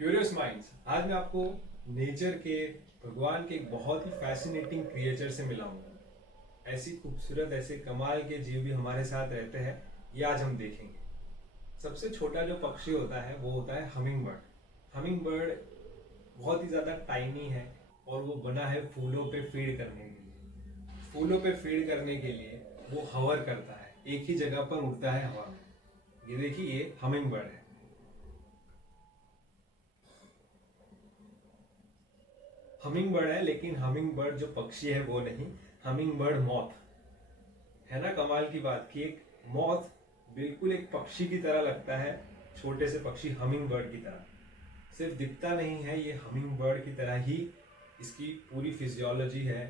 Curious minds. आज मैं आपको नेचर के, भगवान के एक बहुत ही फैसिनेटिंग क्रिएचर से मिलाऊंगा। ऐसी खूबसूरत, ऐसे कमाल के जीव भी हमारे साथ रहते हैं, ये आज हम देखेंगे। सबसे छोटा जो पक्षी होता है वो होता है हमिंग बर्ड। हमिंग बर्ड बहुत ही ज़्यादा टाइनी है और वो बना है फूलों पे फीड करने के लिए। फूलों पे फीड करने के लिए वो हवर करता है, एक ही जगह पर उड़ता है हवा में। ये देखिए, ये हमिंग बर्ड है। हमिंग बर्ड है, लेकिन हमिंग बर्ड जो पक्षी है वो नहीं, हमिंग बर्ड मॉथ है। ना कमाल की बात कि एक मॉथ बिल्कुल एक पक्षी की तरह लगता है, छोटे से पक्षी हमिंग बर्ड की तरह। सिर्फ दिखता नहीं है, ये हमिंग बर्ड की तरह ही इसकी पूरी फिजियोलॉजी है,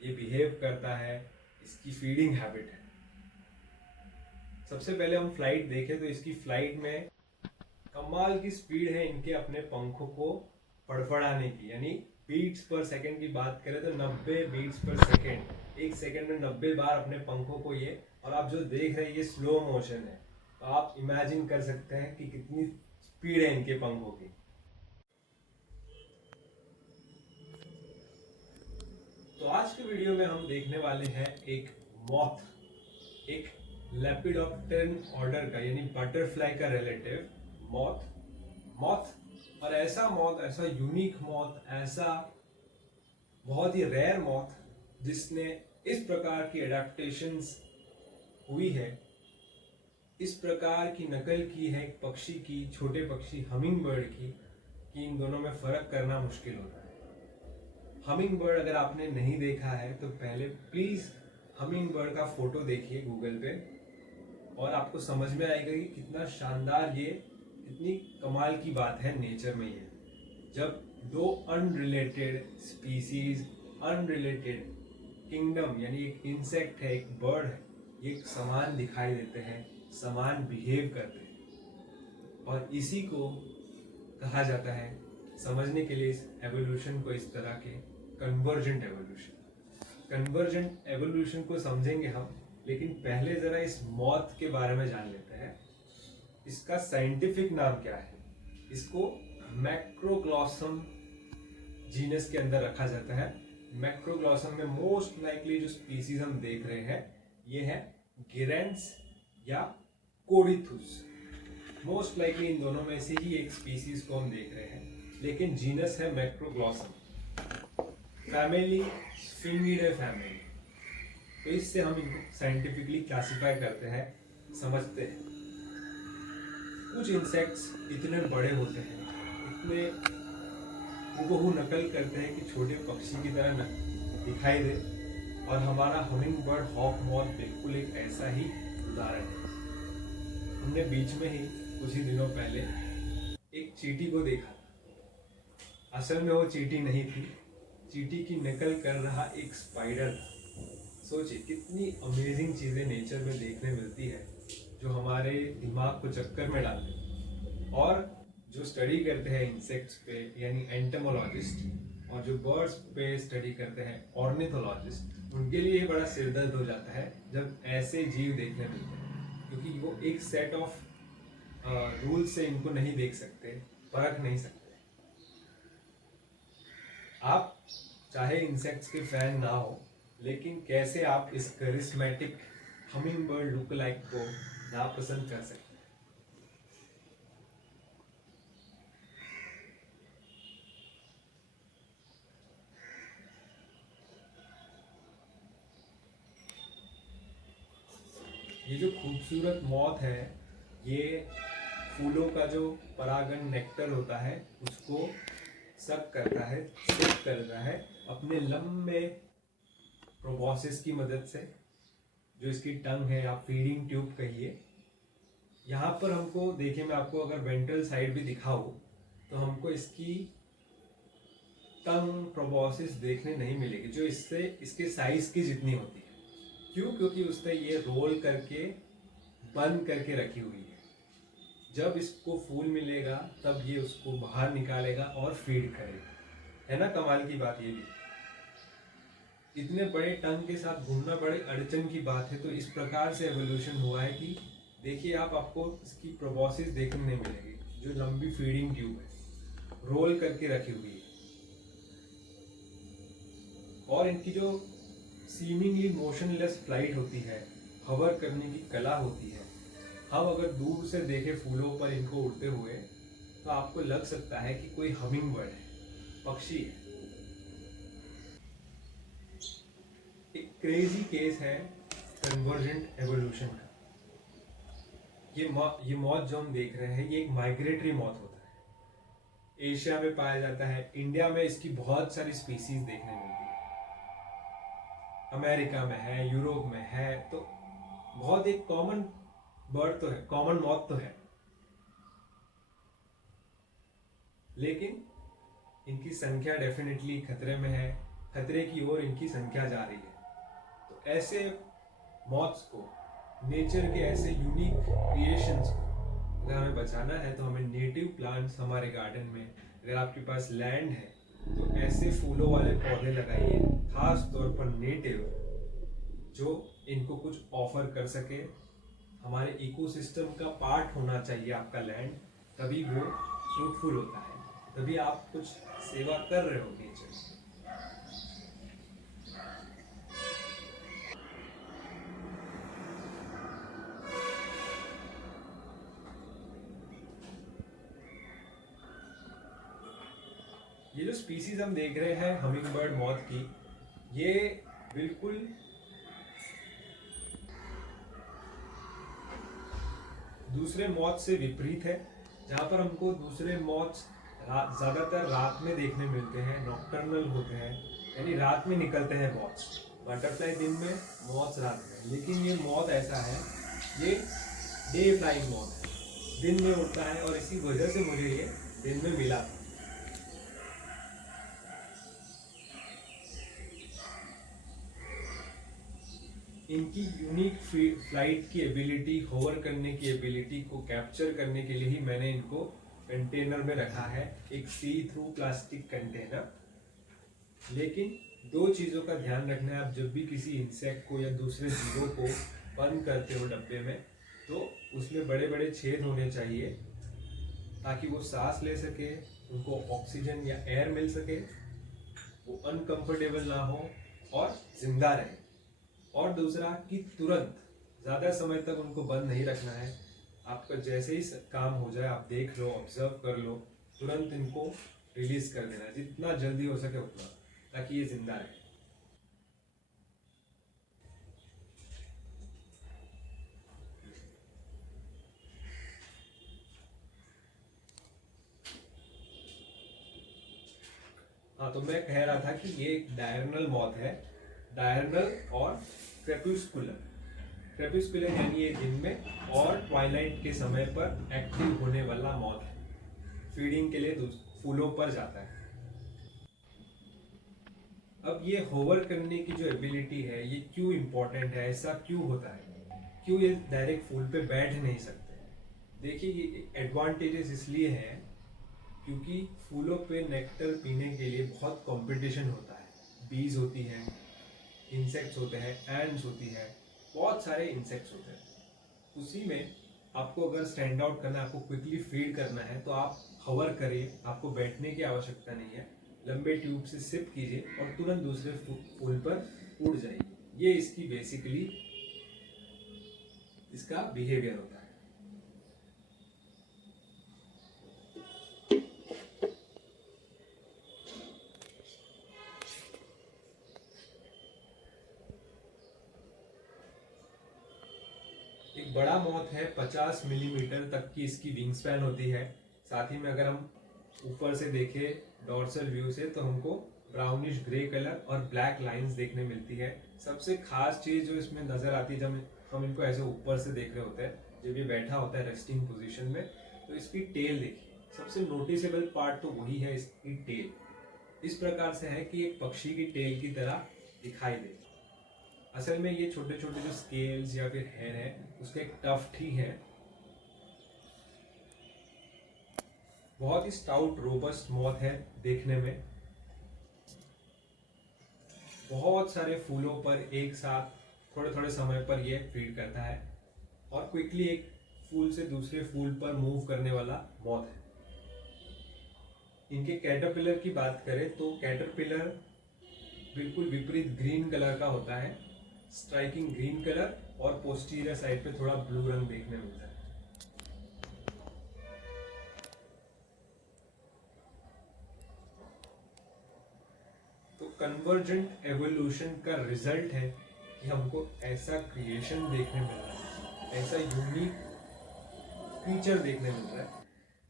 ये बिहेव करता है, इसकी फीडिंग हैबिट है। सबसे पहले हम फ्लाइट देखें तो इसकी फ्लाइट में कमाल की स्पीड है इनके अपने पंखों को फड़फड़ाने की। यानी बीट्स पर सेकंड की बात करें तो 90 बीट्स पर सेकंड, एक सेकंड में 90 बार अपने पंखों को ये, और आप जो देख रहे हैं ये स्लो मोशन है, तो आप इमेजिन कर सकते हैं कि कितनी स्पीड है इनके पंखों की। तो आज के वीडियो में हम देखने वाले हैं एक मॉथ, एक लेपिडोप्टेरन ऑर्डर का, यानी बटरफ्लाई का रिलेटिव मॉथ। मॉथ और ऐसा मॉथ, ऐसा यूनिक मॉथ, ऐसा बहुत ही रेयर मॉथ जिसने इस प्रकार की एडेप्टेशंस हुई है, इस प्रकार की नकल की है एक पक्षी की, छोटे पक्षी हमिंग बर्ड की, कि इन दोनों में फर्क करना मुश्किल होता है। हमिंग बर्ड अगर आपने नहीं देखा है तो पहले प्लीज हमिंग बर्ड का फोटो देखिए गूगल पे, और आपको समझ में आएगा कि कितना शानदार, ये कितनी कमाल की बात है नेचर में। ये जब दो अनरिलेटेड स्पीसीज, अनरिलेटेड किंगडम, यानी एक इंसेक्ट है, एक बर्ड है, ये समान दिखाई देते हैं, समान बिहेव करते हैं, और इसी को कहा जाता है, समझने के लिए इस एवोल्यूशन को, इस तरह के कन्वर्जेंट एवोल्यूशन। कन्वर्जेंट एवोल्यूशन को समझेंगे हम, लेकिन पहले जरा इस मॉथ के बारे में जान लेते हैं। इसका साइंटिफिक नाम क्या है? इसको मैक्रोग्लॉसम जीनस के अंदर रखा जाता है। मैक्रोग्लॉसम में मोस्ट लाइकली जो स्पीसीज हम देख रहे हैं ये है गिरेंस या कोडिथुस। मोस्ट लाइकली इन दोनों में से ही एक स्पीसीज को हम देख रहे हैं, लेकिन जीनस है मैक्रोग्लॉसम। Family स्फिंगिडे family. तो इससे हम इनको साइंटिफिकली क्लासिफाई करते हैं, समझते हैं। कुछ इंसेक्ट्स इतने बड़े होते हैं, इतने हूबहू नकल करते हैं कि छोटे पक्षी की तरह दिखाई दे, और हमारा हमिंग बर्ड हॉक मॉथ बिल्कुल एक ऐसा ही उदाहरण है। हमने बीच में ही कुछ ही दिनों पहले एक चींटी को देखा था। असल में वो चींटी नहीं थी, चींटी की नकल कर रहा एक स्पाइडर था। सोचिए कितनी अमेजिंग चीजें नेचर में देखने मिलती है, जो हमारे दिमाग को चक्कर में डालते हैं। और जो स्टडी करते हैं इंसेक्ट्स पे, यानी एंटोमोलॉजिस्ट, और जो बर्ड्स पे स्टडी करते हैं ऑर्निथोलॉजिस्ट, उनके लिए बड़ा सिरदर्द हो जाता है जब ऐसे जीव देखने मिलते हैं, क्योंकि वो एक सेट ऑफ रूल से इनको नहीं देख सकते, परख नहीं सकते। आप चाहे इंसेक्ट्स के फैन ना हो, लेकिन कैसे आप इस charismatic humming bird look like को नापसंद कर सकते हैं? ये जो खूबसूरत मॉथ है, ये फूलों का जो परागन नेक्टर होता है उसको सक करता है, सिप करता है अपने लंबे प्रोबॉसिस की मदद से, जो इसकी टंग है, आप फीडिंग ट्यूब कहिए। यहाँ पर हमको देखिए, मैं आपको अगर वेंट्रल साइड भी दिखाऊं तो हमको इसकी टंग प्रोबॉसिस देखने नहीं मिलेगी, जो इससे इसके साइज की जितनी होती है। क्यों? क्योंकि उसने ये रोल करके बंद करके रखी हुई है। जब इसको फूल मिलेगा तब ये उसको बाहर निकालेगा और फीड करेगा। है ना कमाल की बात? ये भी इतने बड़े टंग के साथ घूमना बड़े अड़चन की बात है। तो इस प्रकार से एवोल्यूशन हुआ है कि देखिए, आपको इसकी प्रोबॉसिस देखने नहीं मिलेगी, जो लंबी फीडिंग ट्यूब है। रोल करके रखी हुई है। और इनकी जो सीमिंगली मोशनलेस फ्लाइट होती है, हवर करने की कला होती है, हम अगर दूर से देखें फूलों पर इनको उड़ते हुए तो आपको लग सकता है कि कोई हमिंग बर्ड है, पक्षी है। एक क्रेजी केस है कन्वर्जेंट एवोल्यूशन का। ये मौत जो हम देख रहे हैं, ये एक माइग्रेटरी मौत होता है। एशिया में पाया जाता है, इंडिया में इसकी बहुत सारी स्पीसीज देखने मिलती है, अमेरिका में है, यूरोप में है। तो बहुत एक कॉमन बर्ड तो है, कॉमन मौत तो है, लेकिन इनकी संख्या डेफिनेटली खतरे में है, खतरे की ओर इनकी संख्या जा रही है। तो ऐसे मौत्स को, नेचर के ऐसे यूनिक क्रिएशंस को अगर हमें बचाना है तो हमें नेटिव प्लांट्स हमारे गार्डन में, अगर आपके पास लैंड है तो ऐसे फूलों वाले पौधे लगाइए, खास तौर पर नेटिव, जो इनको कुछ ऑफर कर सके। हमारे इकोसिस्टम का पार्ट होना चाहिए आपका लैंड, तभी वो फ्रूटफुल होता है, तभी आप कुछ सेवा कर रहे हो नेचर। ये जो स्पीसीज हम देख रहे हैं हमिंग बर्ड मॉथ की, ये बिल्कुल दूसरे मॉथ से विपरीत है। जहां पर हमको दूसरे मॉथ ज्यादातर रात में देखने मिलते हैं, नॉक्टर्नल होते हैं, यानी रात में निकलते हैं मॉथ्स। बटरफ्लाई दिन में, मॉथ्स रात में। लेकिन ये मॉथ ऐसा है, ये डे फ्लाइंग मॉथ है, दिन में उड़ता है, और इसी वजह से मुझे ये दिन में मिला था। इनकी यूनिक फ्लाइट की एबिलिटी, होवर करने की एबिलिटी को कैप्चर करने के लिए ही मैंने इनको कंटेनर में रखा है, एक सी थ्रू प्लास्टिक कंटेनर। लेकिन दो चीज़ों का ध्यान रखना है, आप जब भी किसी इंसेक्ट को या दूसरे जीवों को बंद करते हो डब्बे में, तो उसमें बड़े बड़े छेद होने चाहिए ताकि वो सांस ले सके, उनको ऑक्सीजन या एयर मिल सके, वो अनकंफर्टेबल ना हो और जिंदा रहे। और दूसरा कि तुरंत ज़्यादा समय तक उनको बंद नहीं रखना है। आपका जैसे ही काम हो जाए, आप देख लो, ऑब्जर्व कर लो, तुरंत इनको रिलीज कर देना है, जितना जल्दी हो सके उतना, ताकि ये जिंदा रहे। हाँ, तो मैं कह रहा था कि ये एक डायरनल मॉथ है, डायरनल और क्रेपुस्कुलर। क्रेपुस्कुलर यानी ये दिन में और ट्वाइलाइट के समय पर एक्टिव होने वाला मॉथ है, फीडिंग के लिए फूलों पर जाता है। अब ये होवर करने की जो एबिलिटी है, ये क्यों इंपॉर्टेंट है, ऐसा क्यों होता है, क्यों ये डायरेक्ट फूल पे बैठ नहीं सकते? देखिए, ये एडवांटेजेस इसलिए है क्योंकि फूलों पे नेक्टर पीने के लिए बहुत कंपटीशन होता है। बीज होती हैं, इंसेक्ट्स होते हैं, एंड्स होती है, बहुत सारे इंसेक्ट्स होते हैं। उसी में आपको अगर स्टैंड आउट करना है, आपको क्विकली फीड करना है, तो आप हवर करिए, आपको बैठने की आवश्यकता नहीं है, लंबे ट्यूब से सिप कीजिए और तुरंत दूसरे फूल पर उड़ जाइए। ये इसकी बेसिकली इसका बिहेवियर होता है। एक बड़ा मॉथ है, 50 मिलीमीटर तक की इसकी विंग स्पैन होती है। साथ ही में अगर हम ऊपर से देखें डॉर्सल व्यू से, तो हमको ब्राउनिश ग्रे कलर और ब्लैक लाइंस देखने मिलती है। सबसे खास चीज जो इसमें नजर आती है जब हम इनको ऐसे ऊपर से देख रहे होते हैं, जब ये बैठा होता है रेस्टिंग पोजीशन में, तो इसकी टेल देखिए। सबसे नोटिसेबल पार्ट तो वही है, इसकी टेल इस प्रकार से है कि एक पक्षी की टेल की तरह दिखाई दे। असल में ये छोटे छोटे जो स्केल्स या फिर हेयर है, उसका एक टफ्ट ही है। बहुत ही स्टाउट रोबस्ट मॉथ है देखने में। बहुत सारे फूलों पर एक साथ थोड़े थोड़े समय पर ये फीड करता है और क्विकली एक फूल से दूसरे फूल पर मूव करने वाला मॉथ है। इनके कैटरपिलर की बात करें तो कैटरपिलर बिल्कुल विपरीत ग्रीन कलर का होता है, स्ट्राइकिंग ग्रीन कलर, और पोस्टीरियर साइड पे थोड़ा ब्लू रंग देखने मिलता है। तो कन्वर्जेंट एवोल्यूशन का रिजल्ट है कि हमको ऐसा क्रिएशन देखने मिल रहा है, ऐसा यूनिक फीचर देखने मिल रहा है।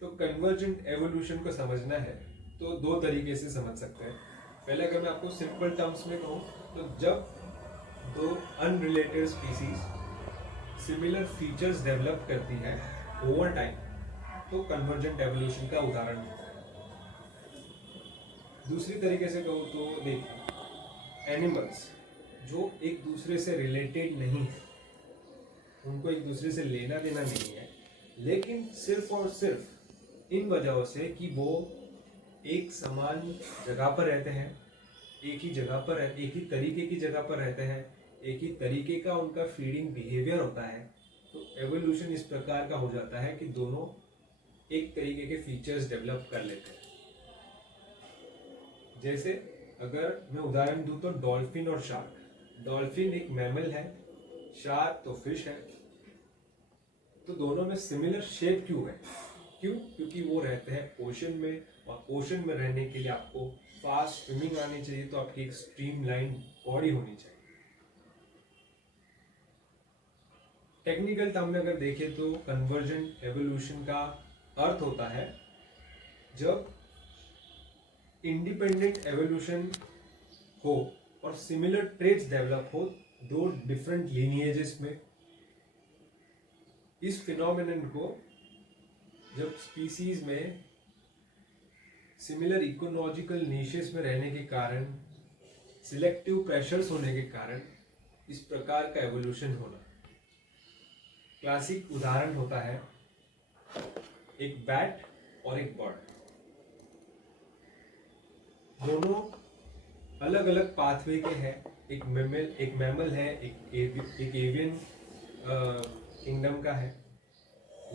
तो कन्वर्जेंट एवोल्यूशन को समझना है तो दो तरीके से समझ सकते हैं। पहले अगर मैं आपको सिंपल टर्म्स में कहूँ तो जब दो unrelated species similar features develop करती है ओवर टाइम, तो कन्वर्जेंट एवोल्यूशन का उदाहरण होता है। दूसरी तरीके से कहूँ तो देखिए, एनिमल्स जो एक दूसरे से रिलेटेड नहीं है, उनको एक दूसरे से लेना देना नहीं है, लेकिन सिर्फ और सिर्फ इन वजहों से कि वो एक समान जगह पर रहते हैं, एक ही जगह पर, एक ही तरीके की जगह पर रहते हैं, एक ही तरीके का उनका फीडिंग बिहेवियर होता है, तो एवोल्यूशन इस प्रकार का हो जाता है कि दोनों एक तरीके के फीचर्स डेवलप कर लेते हैं। जैसे अगर मैं उदाहरण दूं तो डॉल्फिन और शार्क। डॉल्फिन एक मैमल है, शार्क तो फिश है। तो दोनों में सिमिलर शेप क्यों है? क्योंकि वो रहते हैं ओशन में, और ओशन में रहने के लिए आपको फास्ट स्विमिंग आनी चाहिए, तो आपकी एक स्ट्रीमलाइन बॉडी होनी चाहिए। टेक्निकल टर्म में अगर देखें तो कन्वर्जेंट एवोल्यूशन का अर्थ होता है जब इंडिपेंडेंट एवोल्यूशन हो और सिमिलर ट्रेट्स डेवलप हो दो डिफरेंट लीनिएजेस में। इस फिनोमेनन को जब स्पीसीज में सिमिलर इकोलॉजिकल नीशेस में रहने के कारण, सिलेक्टिव प्रेशर्स होने के कारण इस प्रकार का एवोल्यूशन होना। क्लासिक उदाहरण होता है एक बैट और एक बर्ड। दोनों अलग अलग पाथवे के हैं। एक मैमल है, एक एवियन किंगडम का है,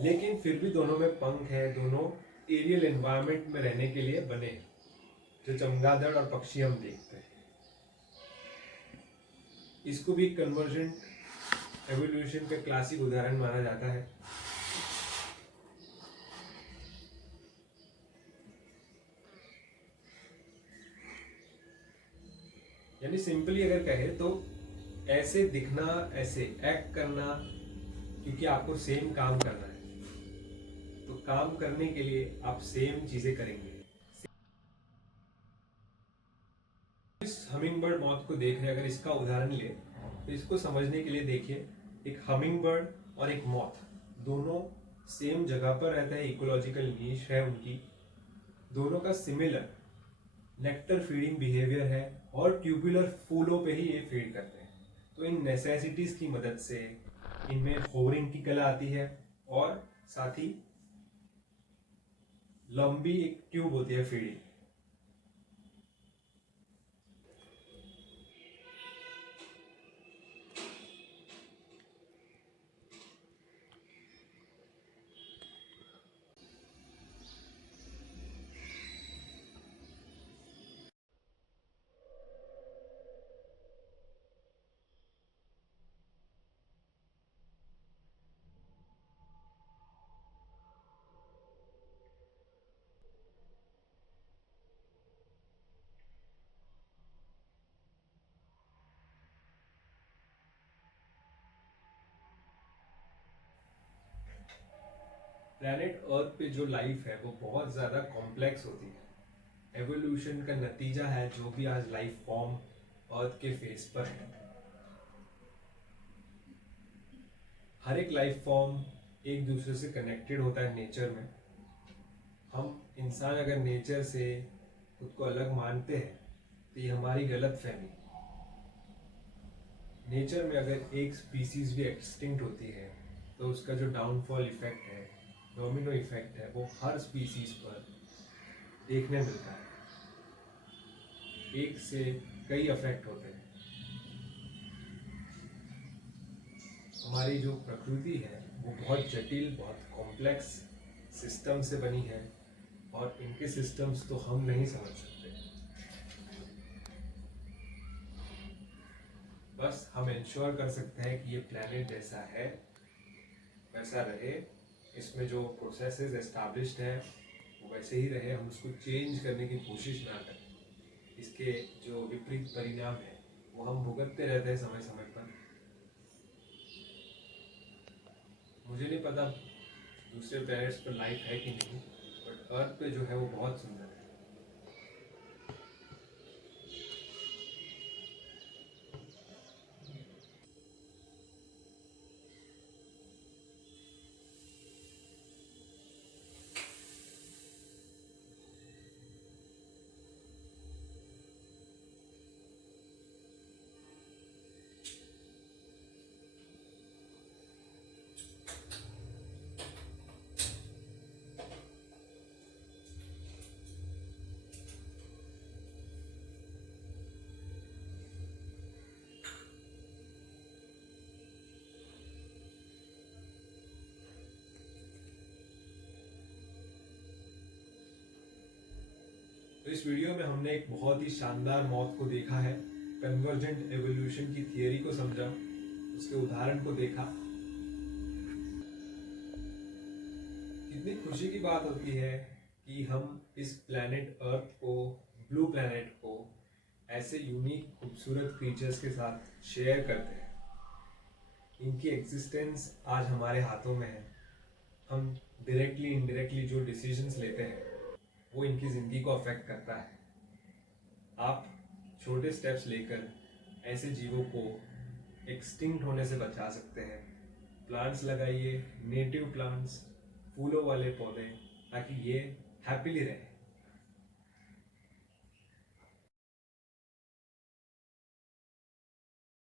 लेकिन फिर भी दोनों में पंख है, दोनों एरियल एनवायरनमेंट में रहने के लिए बने हैं, जो चमगादड़ और पक्षी हम देखते हैं। इसको भी कन्वर्जेंट एवोल्यूशन का क्लासिक उदाहरण माना जाता है। यानी सिंपली अगर कहे तो ऐसे दिखना, ऐसे एक्ट करना, क्योंकि आपको सेम काम करना है, तो काम करने के लिए आप सेम चीजें करेंगे। इस हमिंग बर्ड मॉथ को देख रहे, अगर इसका उदाहरण ले तो इसको समझने के लिए देखिए, एक हमिंग बर्ड और एक मॉथ दोनों सेम जगह पर रहते हैं, इकोलॉजिकल नीश है उनकी, दोनों का सिमिलर नेक्टर फीडिंग बिहेवियर है और ट्यूबुलर फूलों पे ही ये फीड करते हैं। तो इन नेसेसिटीज की मदद से इनमें होवरिंग की कला आती है, और साथ ही लंबी एक ट्यूब होती है फीडिंग। प्लैनेट अर्थ पे जो लाइफ है वो बहुत ज़्यादा कॉम्प्लेक्स होती है। एवोल्यूशन का नतीजा है जो भी आज लाइफ फॉर्म अर्थ के फेस पर है। हर एक लाइफ फॉर्म एक दूसरे से कनेक्टेड होता है नेचर में। हम इंसान अगर नेचर से खुद को अलग मानते हैं तो ये हमारी गलत फहमी। नेचर में अगर एक स्पीसीज भी एक्सटिंक्ट होती है तो उसका जो डाउनफॉल इफेक्ट है, डोमिनो इफेक्ट है, वो हर स्पीसीज पर देखने मिलता है। एक से कई इफेक्ट होते हैं। हमारी जो प्रकृति है वो बहुत जटिल, बहुत कॉम्प्लेक्स सिस्टम से बनी है, और इनके सिस्टम्स तो हम नहीं समझ सकते। बस हम इंश्योर कर सकते हैं कि ये प्लैनेट जैसा है वैसा रहे, इसमें जो प्रोसेसेस एस्टैब्लिश्ड हैं वो वैसे ही रहे, हम उसको चेंज करने की कोशिश ना करें। इसके जो विपरीत परिणाम है वो हम भुगतते रहते हैं समय समय पर। मुझे नहीं पता दूसरे प्लैनेट्स पर लाइफ है कि नहीं, बट अर्थ पे जो है वो बहुत सुंदर है। तो इस वीडियो में हमने एक बहुत ही शानदार मौत को देखा है, कन्वर्जेंट एवोल्यूशन की थियरी को समझा, उसके उदाहरण को देखा। कितनी खुशी की बात होती है कि हम इस प्लैनेट अर्थ को, ब्लू प्लैनेट को ऐसे यूनिक खूबसूरत क्रीचर्स के साथ शेयर करते हैं। इनकी एग्जिस्टेंस आज हमारे हाथों में है। हम डायरेक्टली इनडायरेक्टली जो डिसीजंस लेते हैं वो इनकी ज़िंदगी को अफेक्ट करता है। आप छोटे स्टेप्स लेकर ऐसे जीवों को एक्सटिंक्ट होने से बचा सकते हैं। प्लांट्स लगाइए, नेटिव प्लांट्स, फूलों वाले पौधे, ताकि ये हैप्पीली रहें।